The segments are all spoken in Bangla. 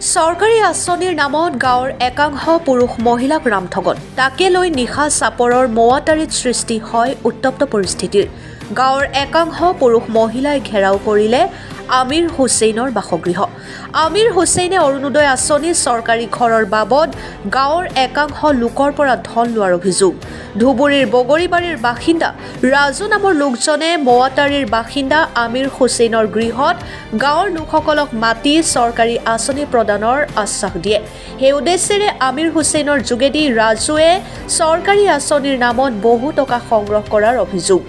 চৰকাৰী আঁচনিৰ নামত গাঁৱৰ একাংশ পুৰুষ মহিলাক ৰামঠগন তাকে লৈ নিশা চাপৰৰ মৌৱাতাৰীত সৃষ্টি হয় উত্তপ্ত পৰিস্থিতিৰ। গাঁৱৰ একাংশ পুৰুষ মহিলাই ঘেৰাও কৰিলে আমিৰ হুছেইনৰ বাসগৃহ। আমিৰ হুছেইনে অৰুণোদয় আঁচনি চৰকাৰী ঘৰৰ বাবদ গাঁৱৰ একাংশ লোকৰ পৰা ধন লোৱাৰ অভিযোগ। ধুবুৰীৰ বগৰীবাৰীৰ বাসিন্দা ৰাজু নামৰ লোকজনে মৌৱাতাৰীৰ বাসিন্দা আমিৰ হুছেইনৰ গৃহত গাঁৱৰ লোকসকলক মাতি চৰকাৰী আঁচনি প্ৰদানৰ আশ্বাস দিয়ে। সেই উদ্দেশ্যেৰে আমিৰ হুছেইনৰ যোগেদি ৰাজুৱে চৰকাৰী আঁচনিৰ নামত বহু টকা সংগ্ৰহ কৰাৰ অভিযোগ।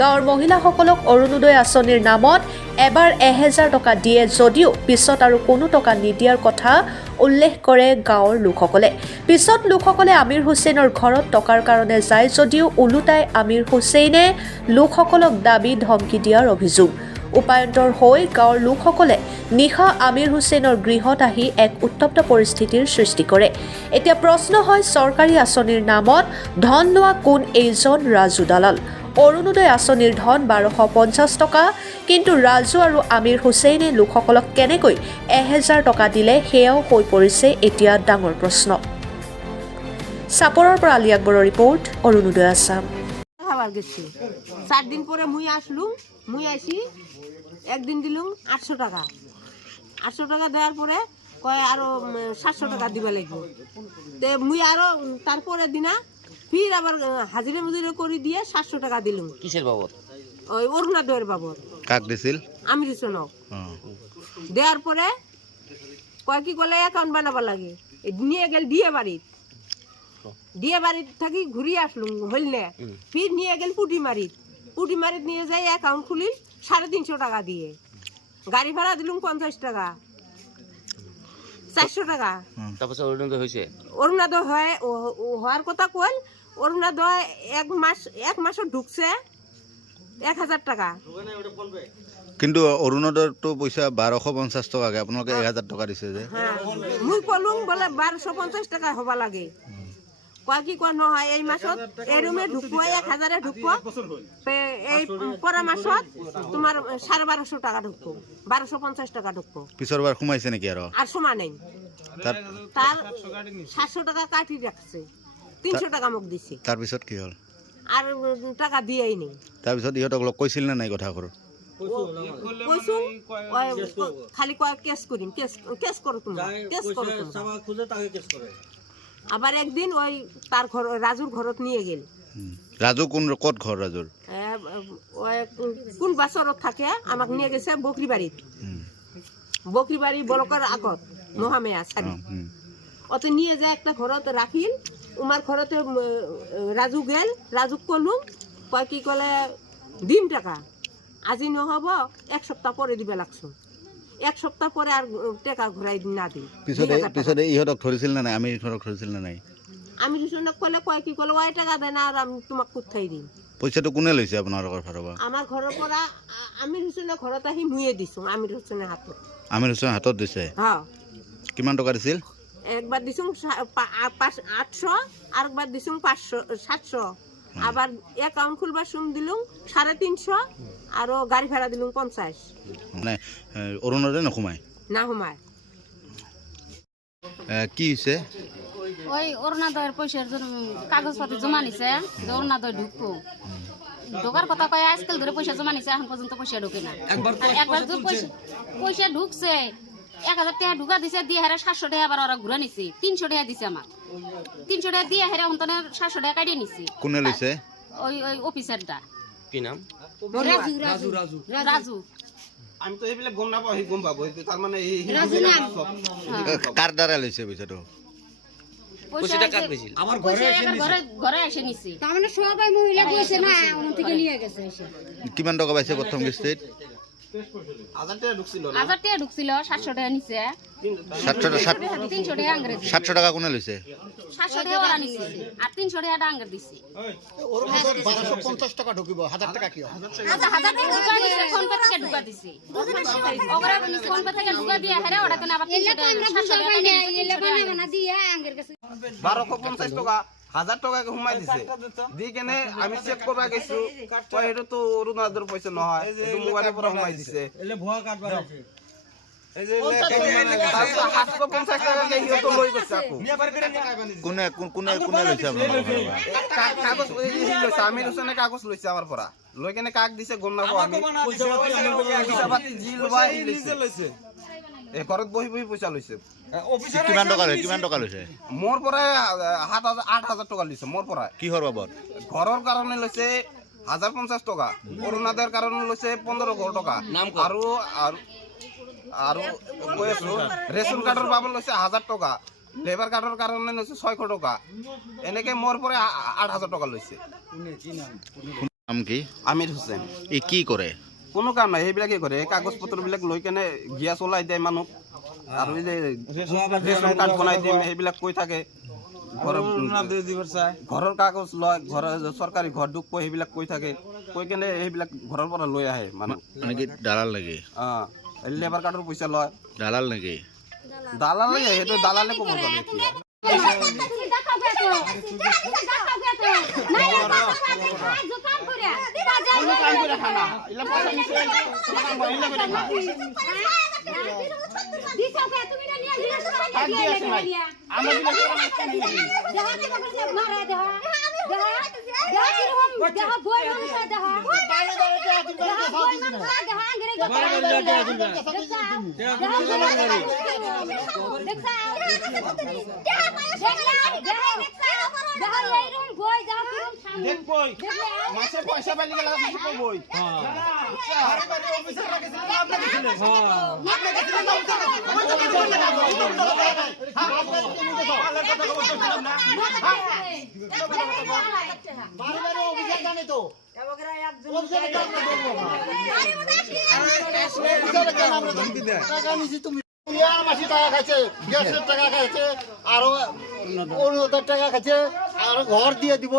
গাঁৱৰ মহিলাসকলক অৰুণোদয় আঁচনিৰ নামত এবাৰ 1000 টকা দিয়ে যদিও পিছত আৰু কোনো টকা নিদিয়াৰ কথা উল্লেখ কৰে গাঁৱৰ লোকসকলে। পিছত লোকসকলে আমিৰ হুছেইনৰ ঘৰত টকাৰ কাৰণে যায় যদিও ওলোটাই আমিৰ হুছেইনে লোকসকলক দাবী ধমকি দিয়াৰ অভিযোগ। উপায়ন্তৰ হৈ গাঁৱৰ লোকসকলে নিশা আমিৰ হুছেইনৰ গৃহত আহি এক উত্তপ্ত পৰিস্থিতিৰ সৃষ্টি কৰে। এতিয়া প্ৰশ্ন হয়, চৰকাৰী আঁচনিৰ নামত ধন লোৱা কোন এইজন ৰাজু দালাল? অৰুণোদয় আঁচনিৰ ধন 1250 টকা, কিন্তু ৰাজু আৰু আমিৰ হুছেইনে লোকসকলক কেনেকৈ 1000 টকা দিলে সেয়াও হৈ পৰিছে এতিয়া ডাঙৰ প্ৰশ্ন। চাপৰৰ পৰা আলী আকবৰৰ ৰিপৰ্ট, অৰুণোদয় আছাম। 4 দিন পরে মুই আসলু, মুই আসি একদিন দিলুম 800 টাকা। 800 টাকা দেওয়ার পরে কয় আরো 700 টাকা দিবা লাগবে। তে মুই আরো তারপরে দিনা ফির আবার হাজিরে মুজিরে করে দিয়ে 700 টাকা দিলুম। কিসের বাবদ? ওই অরুণোদয়ের বাবদ। কাক দিছিল? আমির হুসেনক। দেওয়ার পরে কয় কি করলে অ্যাকাউন্ট বানাবার লাগে, নিয়ে গেল দিয়ে বাড়িত থাকি ঘুরিয়ে আসলুম হইল না। ফির নিয়ে গেল পুটিমারিত নিয়ে যাই অ্যাকাউন্ট খুলিল 350 টাকা দিয়ে। গাড়ি ভাড়া দিলুম 50 টাকা, 400 টাকা। তারপর অরুণোদয় হয়েছে? অরুণোদয় হওয়ার কথা কইল। অরুণোদয় এক মাসও ঢুকছে 1000 টাকা। কিন্তু অৰুণোদয়ৰ তো পইচা 1250 টকাকে, আপোনালোকে 1000 টকা দিছে যে? হ্যাঁ, মুই কলুম বলে 1250 টাকা হবা লাগে। কয় কি কয় নহয়, এই মাসত এই রুমে ঢুকবো 1000 ঢুকবো, এই পরের মাসত তোমার 1250 টাকা ঢুকবো, 1250 টাকা ঢুকবো। পিছৰ বাৰ সোমাইছে নেকি আৰু? আর সময় নেই। তার 700 টাকা কাটি রাখছে, 300 টাকা মোক দিছে। তাৰপিছত কি হ'ল? আর টাকা দিয়েই নেই। তাৰপিছত ইহঁতক লগ কৈছিল নে নাই কথা ঘৰত? কইছো খালি কয় কেস করিম, কেস করো তুমি, কেস করো তুমি। আবার একদিন ওই তার ঘর রাজুর ঘরত নিয়ে গেল। ৰাজু ক'ত ঘৰ ৰাজুৰ? কোন বাছৰত থাকে, আমাক নিয়ে গেছে বকরিবাড়ি বলকার আগত মহামেয়া সারি। অত নিয়ে যায় একটা ঘরত রাখিল। উমার ঘরতে রাজু গেল, রাজুক কলুম, কয় কি কলে দিন টাকা আজি নহব, 1 সপ্তাহ পরে দিবে লাগছো। 1 সপ্তাহ পরে আর টাকা ঘুরাই না দিই। পিছতে ইহঁতক ধৰিছিল নে নাই? আমি ইহঁতক ধৰিছিল নে নাই? আমি হুসেনক কলে কয় কি কলে ওই টাকা দেয় না, আর আমি তোমাক কোথায় দিম। পইচাটো কোনে লৈছে আপোনালোকৰ ঘৰৰ পৰা? আমার ঘরের পৰা আমির হুসেনের ঘরত আহি মুয়ে দিছো, আমির হুসেনের হাতত। আমিৰ হুছেইন হাতত দিছে? হ্যাঁ। কিমান টকা দিছিল? একবার দিছো 800, আরেকবার দিছো 700। আবার অ্যাকাউন্ট খুলবার সুম দিলুম 350, আর গাড়ি ভাড়া দিলুম 50। মানে অৰুণোদয় নোসোমায়? না হুমায়। কি হৈছে? ওই অরুণোদয়ের পয়সার জন্য কাগজপাতি জমা নিছে, অরুণোদয় ঢুকবো। ঢোকার কথা কয় আজকাল ধরে পয়সা জমা নিছে, এখন পর্যন্ত পয়সা ঢুকে না। একবার তো পয়সা ঢুকছে, 1000 টাকা ঢুকা দিছে, দিয়ে হেরা 700 টাকা আবার ওরা ঘুরা নিছে, 300 টাকা দিছে আমার। 300 টাকা দিয়ে হেরা এখন 700 টাকা কাটিয়ে নিছে। কোনে লৈছে? ওই অফিসারটা। কি নাম? রাজু। আমি তো এইবিলাক গম নাপাওঁ, সি গম পাব। তার মানে কাৰ দ্বাৰা লৈছে পইচাটো? ঘরে এসে নিছে। কিমান টকা পাইছে প্রথম কিস্তিত? 1000 টাকা ঢুকছিল। 1000 টাকা ঢুকছিল, 700 টাকা নিছে। 300 টাকা আঙ্গরে দিছে। 700 টাকা কোনে লৈছে? 700 টাকা ওরা নিছে, আর 300 টাকা আঙ্গর দিছে। ওর মধ্যে 1250 টাকা ঢুকিব, 1000 টাকা কি? 1000 টাকা ঢুকা দিছে, ফোন পে থেকে ঢুকা দিছে। ওগরা ফোন পে থেকে ঢুকা দিয়ে হেরে ওটা কেন আবার 300 টাকা 700 টাকা বানা দিয়া আঙ্গের কাছে 1250 টাকা 1000 টাকাকে হুমাই দিছে। দি কেনে আমি চেক করবা গেছো, কয় এটা তো অরুণোদয়ের পয়সা নহয়, এটা মোবাইলের পৰা হুমাই দিছে। এলে ভুয়া কার্ড বানাইছে। তাৰপিছত 750 টকাকে সিহঁতে লৈ গৈছে আকৌ। কোনে কোনে কোনে লৈছে আপোনালোকৰ ঘৰৰ পৰা? কাগজ লৈছে, আমিৰ হুছেইনে কাগজ লৈছে আমাৰ পৰা। লৈ কেনে কাক দিছে গম নাপাওঁ আমি। পইচা পাতি যি ল'বা সি লৈছে। ঘৰত বহি বহি পইচা লৈছে। কিমান টকা লৈছে? মোৰ পৰাই 8,000 টকা লৈছে মোৰ পৰাই। কিহৰ বাবদ? ঘৰৰ কাৰণে লৈছে 1,050 টকা, অৰুণোদয়ৰ কাৰণে লৈছে 15,000 টকা, আৰু কৈ আছো ৰেচন কাৰ্ডৰ বাবে লৈছে 1,000 টকা, লেবাৰ কাৰ্ডৰ কাৰণে লৈছে 600 টকা, এনেকে মোৰ পৰাই 8,000 টকা লৈছে। নাম কি? আমিৰ হুছেইন। ই কি কৰে? কোনো কাম নাই, সেইবিলাকে কৰে। এই কাগজ পত্ৰবিলাক লৈ কেনে গিয়া চলাই দিয়ে মানুহ, আৰু এই যে ৰেচন কাৰ্ড বনাই দিম সেইবিলাক কৈ থাকে। ঘৰৰ কাগজ লয়, ঘৰৰ চৰকাৰী ঘৰ দুখ পয় সেইবিলাক কৈ থাকে, কৈ কেনে সেইবিলাক ঘৰৰ পৰা লৈ আহে মানুহ। মানে কি দালাল নেকি? লেবাৰ কাৰ্ডৰ পইচা লয়। দালাল নেকি? দালাল লাগে, সেইটো দালালে ক'ব পাৰে এতিয়া। পয়সা পাইলে গেলে বই টাকা খাইছে, গ্যাসের টাকা খাইছে, আরো অরুণোদয়ের টাকা খাইছে, আর ঘর দিয়ে দিব,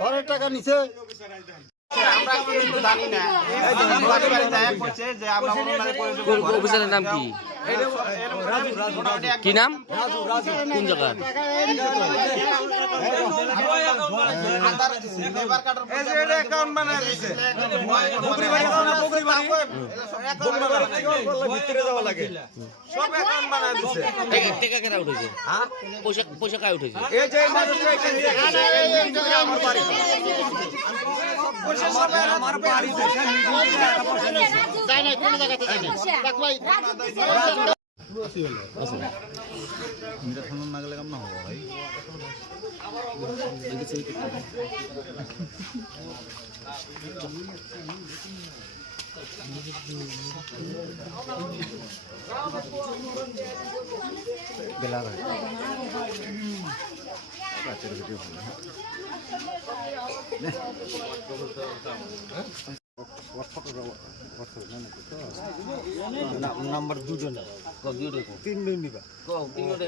ঘরের টাকা নিছে। আমরা কিন্তু জানি না। অফিসারের নাম কি? কি নাম? কোন জায়গা? টেকা কেনা উঠেছে? পয়সা কায় উঠেছে? না গেলে কাম নহ'ব ভাই। বেলা হয় রাতের ভিডিও নাম্বার দুজন তিনজন নিবা তিনজন